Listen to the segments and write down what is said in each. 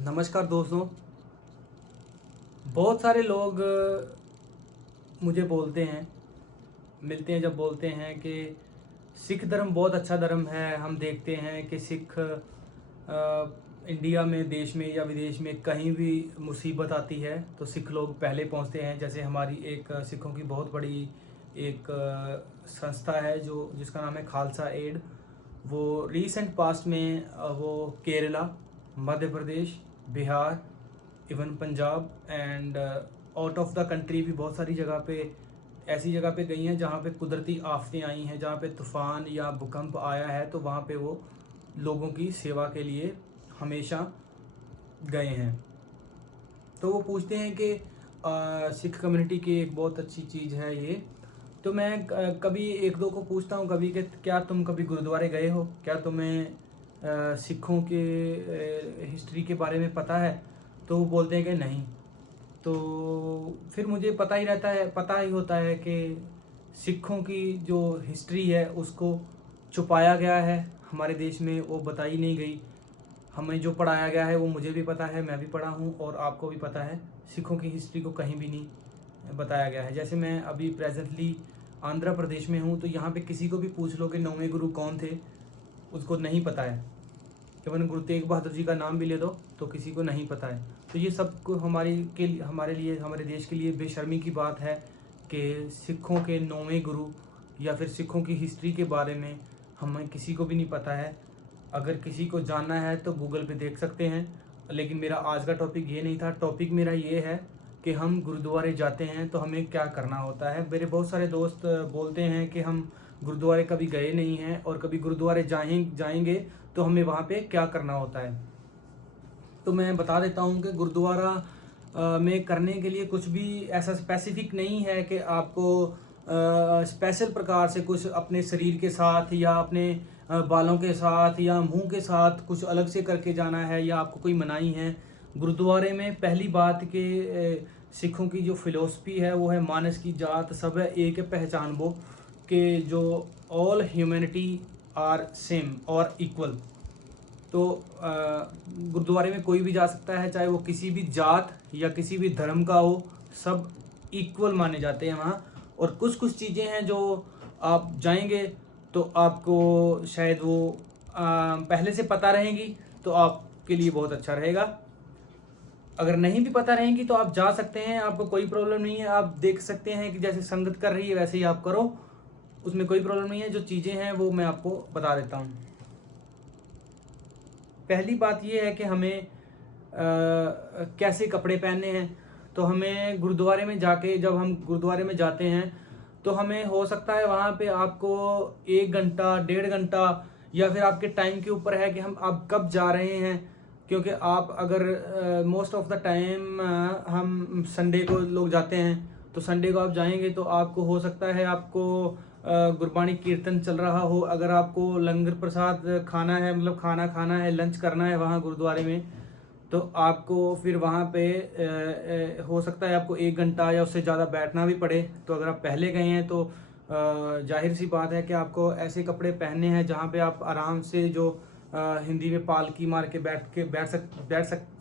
नमस्कार दोस्तों। बहुत सारे लोग मुझे बोलते हैं, मिलते हैं, जब बोलते हैं कि सिख धर्म बहुत अच्छा धर्म है। हम देखते हैं कि सिख इंडिया में, देश में या विदेश में कहीं भी मुसीबत आती है तो सिख लोग पहले पहुंचते हैं। जैसे हमारी एक सिखों की बहुत बड़ी एक संस्था है जो जिसका नाम है खालसा एड। वो रीसेंट पास्ट में वो Kerala, Madhya Pradesh, Bihar, even Punjab and out of the country भी बहुत सारी जगह पे, ऐसी जगह पे गई हैं जहाँ पे कुदरती आफतें आई हैं, जहाँ पे तूफ़ान या भूकंप आया है, तो वहाँ पे वो लोगों की सेवा के लिए हमेशा गए हैं। तो वो पूछते हैं कि सिख कम्युनिटी की एक बहुत अच्छी चीज़ है ये। तो मैं कभी एक दो को पूछता हूँ कभी कि क्या तुम कभी गुरुद्वारे गए हो, क्या तुम्हें सिखों के हिस्ट्री के बारे में पता है। तो वो बोलते हैं कि नहीं। तो फिर मुझे पता ही रहता है, पता ही होता है कि सिखों की जो हिस्ट्री है उसको छुपाया गया है हमारे देश में, वो बताई नहीं गई। हमें जो पढ़ाया गया है वो मुझे भी पता है, मैं भी पढ़ा हूँ और आपको भी पता है। सिखों की हिस्ट्री को कहीं भी नहीं बताया गया है। जैसे मैं अभी प्रेजेंटली आंध्र प्रदेश में हूँ, तो यहाँ पे किसी को भी पूछ लो कि 9वें गुरु कौन थे, उसको नहीं पता है। इवन गुरु तेग बहादुर जी का नाम भी ले दो तो किसी को नहीं पता है। तो ये सब को हमारे लिए, हमारे देश के लिए बेशर्मी की बात है कि सिखों के 9वें गुरु या फिर सिखों की हिस्ट्री के बारे में हमें किसी को भी नहीं पता है। अगर किसी को जानना है तो गूगल पे देख सकते हैं। लेकिन मेरा आज का टॉपिक ये नहीं था। टॉपिक मेरा ये है कि हम गुरुद्वारे जाते हैं तो हमें क्या करना होता है। मेरे बहुत सारे दोस्त बोलते हैं कि हम गुरुद्वारे कभी गए नहीं हैं और कभी गुरुद्वारे जाएंगे तो हमें वहाँ पे क्या करना होता है। तो मैं बता देता हूँ कि गुरुद्वारा में करने के लिए कुछ भी ऐसा स्पेसिफिक नहीं है कि आपको स्पेशल प्रकार से कुछ अपने शरीर के साथ या अपने बालों के साथ या मुंह के साथ कुछ अलग से करके जाना है या आपको कोई मनाही है। गुरुद्वारे में पहली बात के सिखों की जो फिलोसफी है वो है मानस की जात सब है एक है पहचान वो, कि जो ऑल ह्यूमैनिटी आर सेम और इक्वल। तो गुरुद्वारे में कोई भी जा सकता है, चाहे वो किसी भी जात या किसी भी धर्म का हो, सब इक्वल माने जाते हैं वहाँ। और कुछ कुछ चीज़ें हैं जो आप जाएंगे तो आपको शायद वो पहले से पता रहेंगी, तो आपके लिए बहुत अच्छा रहेगा। अगर नहीं भी पता रहेंगी तो आप जा सकते हैं, आपको कोई प्रॉब्लम नहीं है। आप देख सकते हैं कि जैसे संगत कर रही है वैसे ही आप करो, उसमें कोई प्रॉब्लम नहीं है। जो चीज़ें हैं वो मैं आपको बता देता हूँ। पहली बात ये है कि हमें कैसे कपड़े पहनने हैं। तो हमें गुरुद्वारे में जाके, जब हम गुरुद्वारे में जाते हैं तो हमें हो सकता है वहाँ पे आपको 1 घंटा, 1.5 घंटा या फिर आपके टाइम के ऊपर है कि हम आप कब जा रहे हैं। क्योंकि आप अगर मोस्ट ऑफ द टाइम हम संडे को लोग जाते हैं, तो संडे को आप जाएंगे तो आपको हो सकता है आपको गुरबाणी कीर्तन चल रहा हो। अगर आपको लंगर प्रसाद खाना है, मतलब खाना खाना है, लंच करना है वहाँ गुरुद्वारे में, तो आपको फिर वहाँ पे हो सकता है आपको 1 घंटा या उससे ज़्यादा बैठना भी पड़े। तो अगर आप पहले गए हैं तो जाहिर सी बात है कि आपको ऐसे कपड़े पहनने हैं जहाँ पे आप आराम से, जो हिंदी में पालकी मार के बैठ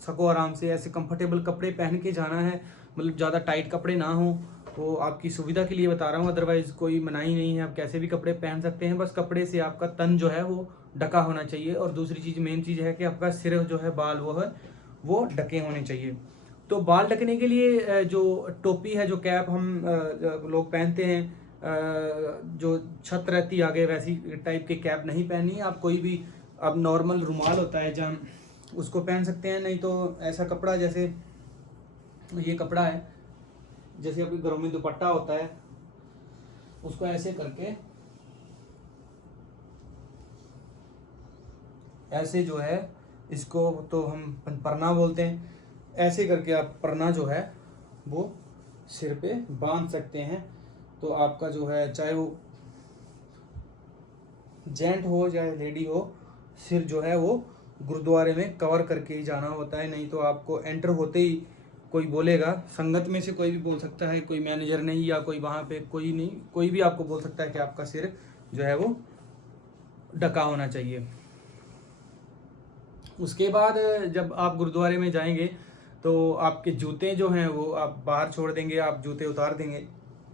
सको आराम से। ऐसे कंफर्टेबल कपड़े पहन के जाना है, मतलब ज़्यादा टाइट कपड़े ना हो। वो आपकी सुविधा के लिए बता रहा हूँ, अदरवाइज़ कोई मनाही नहीं है, आप कैसे भी कपड़े पहन सकते हैं। बस कपड़े से आपका तन जो है वो ढका होना चाहिए। और दूसरी चीज़, मेन चीज़ है कि आपका सिर जो है, बाल वो ढके होने चाहिए। तो बाल ढकने के लिए जो टोपी है, जो कैप हम लोग पहनते हैं, जो छत रहती आगे, वैसी टाइप के कैप नहीं पहननी है। आप कोई भी, अब नॉर्मल रुमाल होता है जहाँ, उसको पहन सकते हैं। नहीं तो ऐसा कपड़ा, जैसे ये कपड़ा है, जैसे आपके घरों में दुपट्टा होता है, उसको ऐसे करके, ऐसे जो है, इसको तो हम परना बोलते हैं। ऐसे करके आप परना जो है वो सिर पे बांध सकते हैं। तो आपका जो है, चाहे वो जेंट हो चाहे लेडी हो, सिर जो है वो गुरुद्वारे में कवर करके ही जाना होता है। नहीं तो आपको एंटर होते ही कोई बोलेगा, संगत में से कोई भी बोल सकता है, कोई मैनेजर नहीं या कोई वहाँ पे कोई नहीं, कोई भी आपको बोल सकता है कि आपका सिर जो है वो ढका होना चाहिए। उसके बाद जब आप गुरुद्वारे में जाएंगे तो आपके जूते जो हैं वो आप बाहर छोड़ देंगे, आप जूते उतार देंगे।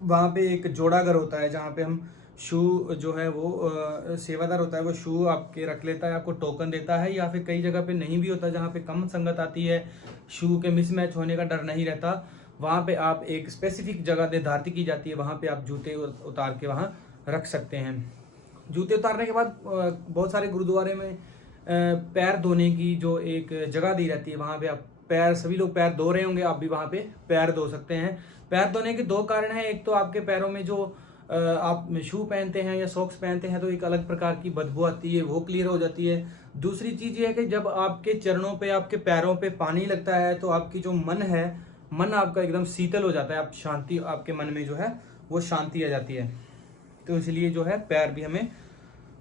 वहाँ पे एक जोड़ाघर होता है जहाँ पे हम शू जो है वो सेवादार होता है, वो शू आपके रख लेता है, आपको टोकन देता है। या फिर कई जगह पे नहीं भी होता, जहाँ पे कम संगत आती है, शू के मिसमैच होने का डर नहीं रहता, वहाँ पे आप एक स्पेसिफिक जगह निर्धारित की जाती है, वहाँ पे आप जूते उतार के वहाँ रख सकते हैं। जूते उतारने के बाद बहुत सारे गुरुद्वारे में पैर धोने की जो एक जगह दी रहती है, वहाँ पे आप पैर, सभी लोग पैर धो रहे होंगे, आप भी वहाँ पे पैर धो सकते हैं। पैर धोने के दो कारण हैं, एक तो आपके पैरों में जो आप शू पहनते हैं या सॉक्स पहनते हैं तो एक अलग प्रकार की बदबू आती है, वो क्लियर हो जाती है। दूसरी चीज़ ये है कि जब आपके चरणों पे, आपके पैरों पे पानी लगता है तो आपकी जो मन है, मन आपका एकदम शीतल हो जाता है, आप शांति, आपके मन में जो है वो शांति आ जाती है। तो इसलिए जो है पैर भी हमें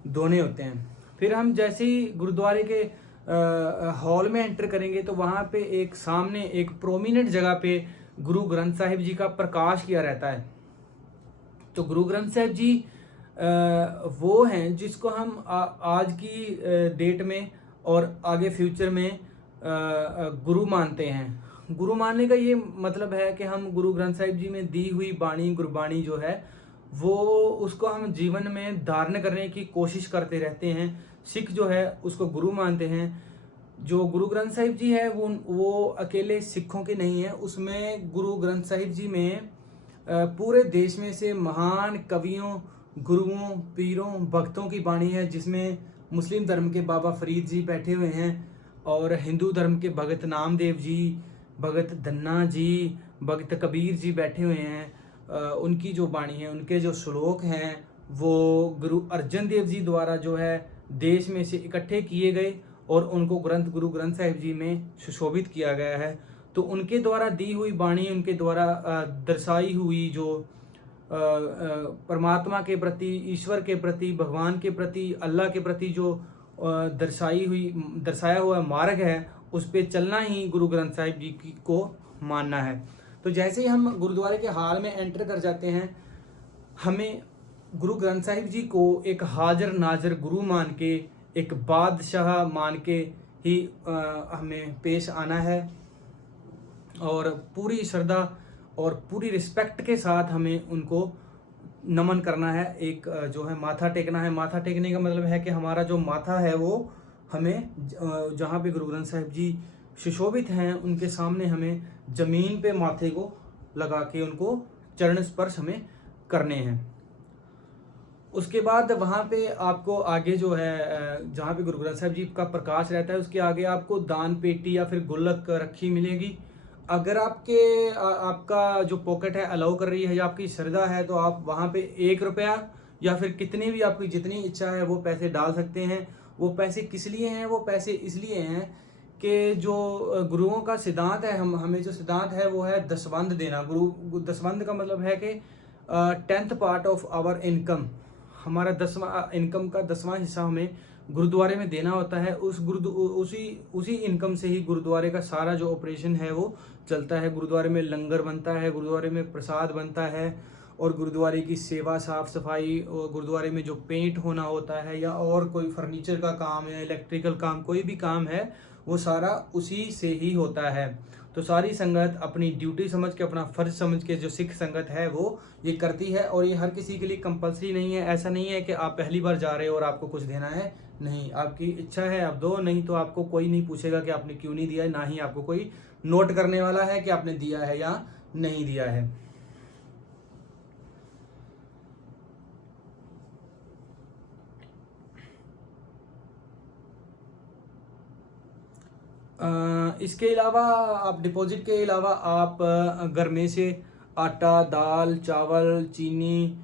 धोने होते हैं। फिर हम जैसे ही गुरुद्वारे के हॉल में एंटर करेंगे तो वहाँ पे एक सामने एक प्रोमिनेंट जगह पे गुरु ग्रंथ साहिब जी का प्रकाश किया रहता है। तो गुरु ग्रंथ साहिब जी वो हैं जिसको हम आज की डेट में और आगे फ्यूचर में गुरु मानते हैं। गुरु मानने का ये मतलब है कि हम गुरु ग्रंथ साहिब जी में दी हुई बाणी, गुरबाणी जो है वो, उसको हम जीवन में धारण करने की कोशिश करते रहते हैं। सिख जो है उसको गुरु मानते हैं। जो गुरु ग्रंथ साहिब जी है वो अकेले सिखों के नहीं है, उसमें गुरु ग्रंथ साहिब जी में पूरे देश में से महान कवियों, गुरुओं, पीरों, भक्तों की बाणी है, जिसमें मुस्लिम धर्म के बाबा फरीद जी बैठे हुए हैं और हिंदू धर्म के भगत नामदेव जी, भगत धन्ना जी, भगत कबीर जी बैठे हुए हैं। उनकी जो बाणी है, उनके जो श्लोक हैं वो गुरु अर्जन देव जी द्वारा जो है देश में से इकट्ठे किए गए और उनको गुरु ग्रंथ साहिब जी में सुशोभित किया गया है। तो उनके द्वारा दी हुई बाणी, उनके द्वारा दर्शाई हुई जो परमात्मा के प्रति, ईश्वर के प्रति, भगवान के प्रति, अल्लाह के प्रति जो दर्शाया हुआ मार्ग है, उस पे चलना ही गुरु ग्रंथ साहिब जी को मानना है। तो जैसे ही हम गुरुद्वारे के हॉल में एंटर कर जाते हैं, हमें गुरु ग्रंथ साहिब जी को एक हाजिर नाजिर गुरु मान के, एक बादशाह मान के ही हमें पेश आना है और पूरी श्रद्धा और पूरी रिस्पेक्ट के साथ हमें उनको नमन करना है। एक जो है माथा टेकना है। माथा टेकने का मतलब है कि हमारा जो माथा है वो हमें जहाँ पे गुरु ग्रंथ साहिब जी सुशोभित हैं उनके सामने हमें जमीन पे माथे को लगा के उनको चरण स्पर्श हमें करने हैं। उसके बाद वहाँ पे आपको आगे जो है जहाँ पे गुरु ग्रंथ साहिब जी का प्रकाश रहता है, उसके आगे आपको दान पेटी या फिर गुल्लक रखी मिलेगी। अगर आपका जो पॉकेट है अलाउ कर रही है या आपकी श्रद्धा है तो आप वहाँ पे 1 रुपया या फिर कितनी भी आपकी जितनी इच्छा है वो पैसे डाल सकते हैं। वो पैसे किस लिए हैं? वो पैसे इसलिए हैं कि जो गुरुओं का सिद्धांत है, हमें जो सिद्धांत है वो है दसवंध देना। दसवंध का मतलब है कि 10th part of our income, हमारा 10वां इनकम का 10वां हिस्सा हमें गुरुद्वारे में देना होता है। उसी इनकम से ही गुरुद्वारे का सारा जो ऑपरेशन है वो चलता है। गुरुद्वारे में लंगर बनता है, गुरुद्वारे में प्रसाद बनता है और गुरुद्वारे की सेवा, साफ सफाई, और गुरुद्वारे में जो पेंट होना होता है या और कोई फर्नीचर का काम है, इलेक्ट्रिकल काम, कोई भी काम है वो सारा उसी से ही होता है। तो सारी संगत अपनी ड्यूटी समझ के, अपना फर्ज समझ के जो सिख संगत है वो ये करती है। और ये हर किसी के लिए कंपलसरी नहीं है। ऐसा नहीं है कि आप पहली बार जा रहे हो और आपको कुछ देना है, नहीं, आपकी इच्छा है आप दो, नहीं तो आपको कोई नहीं पूछेगा कि आपने क्यों नहीं दिया है, ना ही आपको कोई नोट करने वाला है कि आपने दिया है या नहीं दिया है। इसके अलावा आप डिपॉजिट के अलावा आप घर में से आटा, दाल, चावल, चीनी,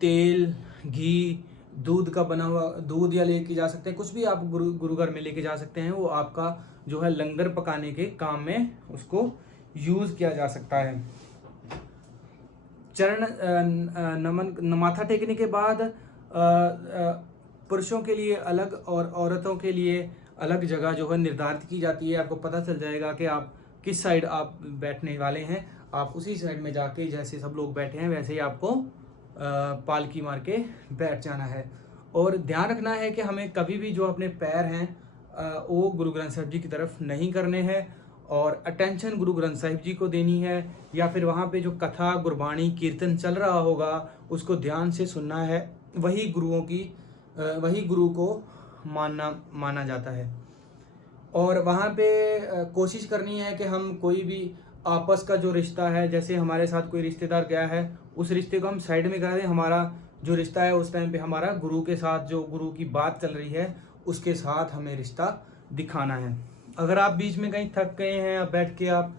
तेल, घी, दूध का बना हुआ दूध या लेके जा सकते हैं। कुछ भी आप गुरु घर में लेके जा सकते हैं। वो आपका जो है लंगर पकाने के काम में उसको यूज़ किया जा सकता है। चरण नमन, माथा टेकने के बाद पुरुषों के लिए अलग और औरतों के लिए अलग जगह जो है निर्धारित की जाती है। आपको पता चल जाएगा कि आप किस साइड आप बैठने वाले हैं। आप उसी साइड में जाके, जैसे सब लोग बैठे हैं वैसे ही आपको पालकी मार के बैठ जाना है। और ध्यान रखना है कि हमें कभी भी जो अपने पैर हैं वो गुरु ग्रंथ साहिब जी की तरफ नहीं करने हैं और अटेंशन गुरु ग्रंथ साहिब जी को देनी है, या फिर वहाँ पे जो कथा गुरबाणी कीर्तन चल रहा होगा उसको ध्यान से सुनना है। वही गुरु को माना जाता है। और वहाँ पे कोशिश करनी है कि हम कोई भी आपस का जो रिश्ता है, जैसे हमारे साथ कोई रिश्तेदार गया है उस रिश्ते को हम साइड में करा दें। हमारा जो रिश्ता है उस टाइम पे हमारा गुरु के साथ, जो गुरु की बात चल रही है उसके साथ हमें रिश्ता दिखाना है। अगर आप बीच में कहीं थक गए हैं, आप बैठ के आप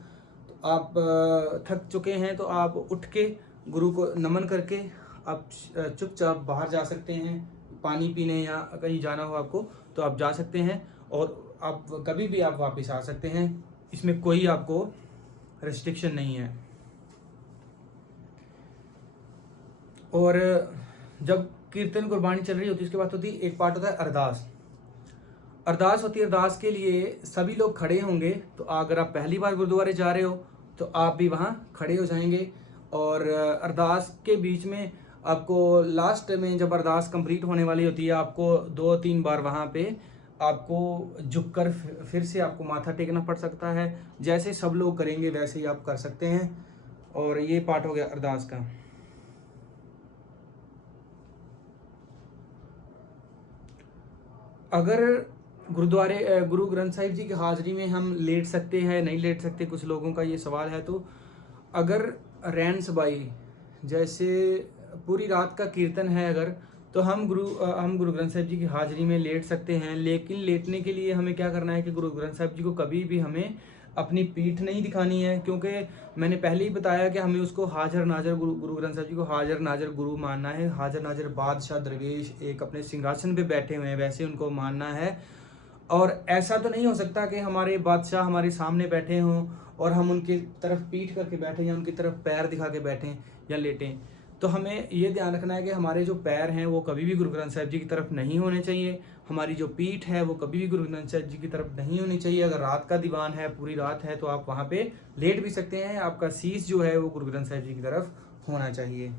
थक चुके हैं, तो आप उठ के गुरु को नमन करके आप चुपचाप बाहर जा सकते हैं, पानी पीने या कहीं जाना हो आपको तो आप जा सकते हैं, और आप कभी भी आप वापस आ सकते हैं। इसमें कोई आपको रेस्ट्रिक्शन नहीं है। और जब कीर्तन गुरबाणी चल रही होती है उसके बाद होती है एक पार्ट होता है अरदास। अरदास होती है। अरदास के लिए सभी लोग खड़े होंगे। तो अगर आप पहली बार गुरुद्वारे जा रहे हो तो आप भी वहाँ खड़े हो जाएंगे, और अरदास के बीच में आपको लास्ट में जब अरदास कंप्लीट होने वाली होती है आपको 2-3 बार वहाँ पे आपको झुककर फिर से आपको माथा टेकना पड़ सकता है। जैसे सब लोग करेंगे वैसे ही आप कर सकते हैं। और ये पार्ट हो गया अरदास का। अगर गुरु ग्रंथ साहिब जी की हाज़िरी में हम लेट सकते हैं, नहीं लेट सकते, कुछ लोगों का ये सवाल है। तो अगर रैन सबाई जैसे पूरी रात का कीर्तन है अगर, तो हम गुरु ग्रंथ साहिब जी की हाज़िरी में लेट सकते हैं। लेकिन लेटने के लिए हमें क्या करना है कि गुरु ग्रंथ साहिब जी को कभी भी हमें अपनी पीठ नहीं दिखानी है, क्योंकि मैंने पहले ही बताया कि हमें उसको हाजिर नाजर गुरु ग्रंथ साहिब जी को हाजिर नाजर गुरु मानना है। हाजिर नाजर बादशाह दरवेश एक अपने सिंहासन पे बैठे हुए हैं, वैसे उनको मानना है। और ऐसा तो नहीं हो सकता कि हमारे बादशाह हमारे सामने बैठे हों और हम उनकी तरफ पीठ करके बैठें या उनकी तरफ पैर दिखा के बैठें या लेटें। तो हमें ये ध्यान रखना है कि हमारे जो पैर हैं वो कभी भी गुरु ग्रंथ साहिब जी की तरफ नहीं होने चाहिए। हमारी जो पीठ है वो कभी भी गुरु ग्रंथ साहिब जी की तरफ नहीं होनी चाहिए। अगर रात का दीवान है, पूरी रात है, तो आप वहाँ पे लेट भी सकते हैं। आपका शीश जो है वो गुरु ग्रंथ साहिब जी की तरफ होना चाहिए।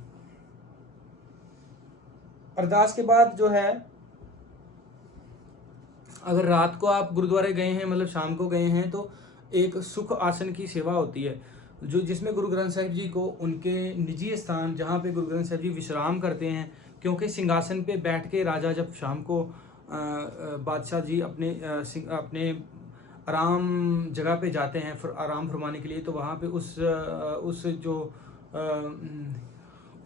अरदास के बाद जो है, अगर रात को आप गुरुद्वारे गए हैं, मतलब शाम को गए हैं, तो एक सुख आसन की सेवा होती है जो जिसमें गुरु ग्रंथ साहिब जी को उनके निजी स्थान जहाँ पे गुरु ग्रंथ साहिब जी विश्राम करते हैं, क्योंकि सिंहासन पे बैठ के राजा जब शाम को बादशाह जी अपने आराम जगह पे जाते हैं आराम फरमाने के लिए, तो वहाँ पे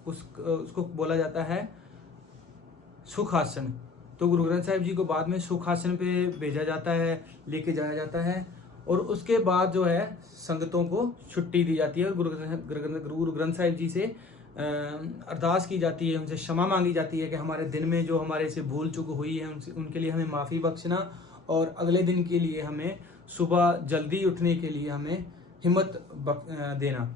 उसको बोला जाता है सुख आसन। तो गुरु ग्रंथ साहिब जी को बाद में सुख आसन पे भेजा जाता है, लेके जाया जाता है, और उसके बाद जो है संगतों को छुट्टी दी जाती है। गुरु ग्रंथ साहिब जी से अरदास की जाती है, उनसे क्षमा मांगी जाती है कि हमारे दिन में जो हमारे से भूल चूक हुई है उनके लिए हमें माफ़ी बख्शना, और अगले दिन के लिए हमें सुबह जल्दी उठने के लिए हमें हिम्मत देना।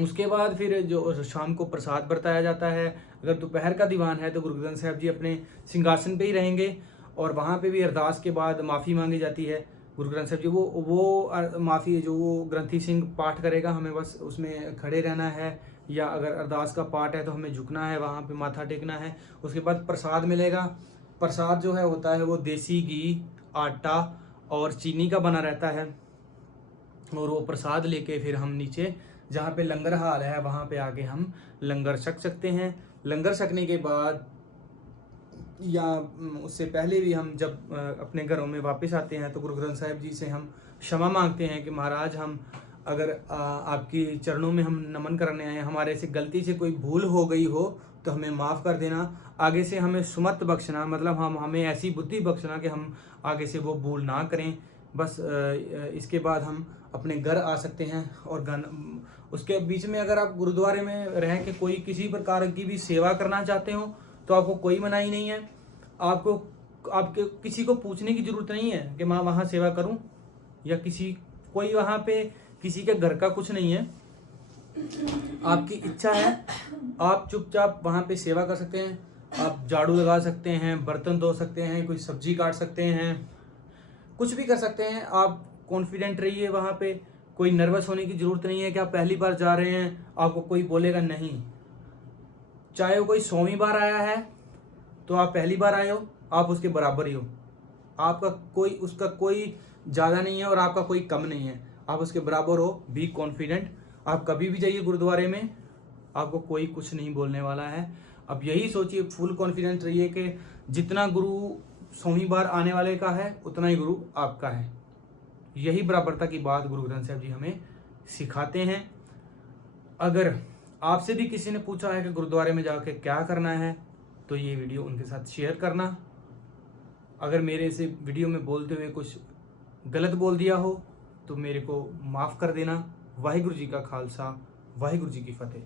उसके बाद फिर जो शाम को प्रसाद बरताया जाता है। अगर दोपहर का दीवान है तो गुरु ग्रंथ साहिब जी अपने सिंहासन पे ही रहेंगे, और वहाँ पे भी अरदास के बाद माफ़ी मांगी जाती है। गुरु ग्रंथ साहिब जी वो माफ़ी जो वो ग्रंथी सिंह पाठ करेगा, हमें बस उसमें खड़े रहना है, या अगर अरदास का पाठ है तो हमें झुकना है, वहाँ पे माथा टेकना है। उसके बाद प्रसाद मिलेगा। प्रसाद जो है होता है वो देसी घी, आटा और चीनी का बना रहता है, और वो प्रसाद लेके फिर हम नीचे जहाँ पे लंगर हाल है वहाँ पे आके हम लंगर छक सकते हैं। लंगर छकने के बाद या उससे पहले भी हम जब अपने घरों में वापस आते हैं तो गुरु ग्रंथ साहिब जी से हम क्षमा मांगते हैं कि महाराज, हम अगर आपकी चरणों में हम नमन करने आए, हमारे से गलती से कोई भूल हो गई हो तो हमें माफ़ कर देना। आगे से हमें सुमत बख्शना, मतलब हमें ऐसी बुद्धि बख्शना कि हम आगे से वो भूल ना करें। बस इसके बाद हम अपने घर आ सकते हैं। और उसके बीच में अगर आप गुरुद्वारे में रह के कोई किसी प्रकार की भी सेवा करना चाहते हो तो आपको कोई मनाही नहीं है। आपके किसी को पूछने की ज़रूरत नहीं है कि मैं वहाँ सेवा करूँ, या कोई वहाँ पे किसी के घर का कुछ नहीं है। आपकी इच्छा है आप चुपचाप वहाँ पे सेवा कर सकते हैं। आप झाड़ू लगा सकते हैं, बर्तन धो सकते हैं, कोई सब्जी काट सकते हैं, कुछ भी कर सकते हैं। आप कॉन्फिडेंट रहिए वहाँ पे, कोई नर्वस होने की ज़रूरत नहीं है कि आप पहली बार जा रहे हैं आपको कोई बोलेगा नहीं। चाहे वो कोई 100वीं बार आया है तो आप पहली बार आए हो, आप उसके बराबर ही हो। आपका कोई, उसका कोई ज़्यादा नहीं है और आपका कोई कम नहीं है, आप उसके बराबर हो। Be confident. आप कभी भी जाइए गुरुद्वारे में, आपको कोई कुछ नहीं बोलने वाला है। अब यही सोचिए, फुल कॉन्फिडेंट रहिए कि जितना गुरु 100वीं बार आने वाले का है उतना ही गुरु आपका है। यही बराबरता की बात गुरु ग्रंथ साहब जी हमें सिखाते हैं। अगर आपसे भी किसी ने पूछा है कि गुरुद्वारे में जाके क्या करना है, तो ये वीडियो उनके साथ शेयर करना। अगर मेरे से वीडियो में बोलते हुए कुछ गलत बोल दिया हो तो मेरे को माफ़ कर देना। वाहिगुरु जी का खालसा, वाहिगुरु जी की फतेह।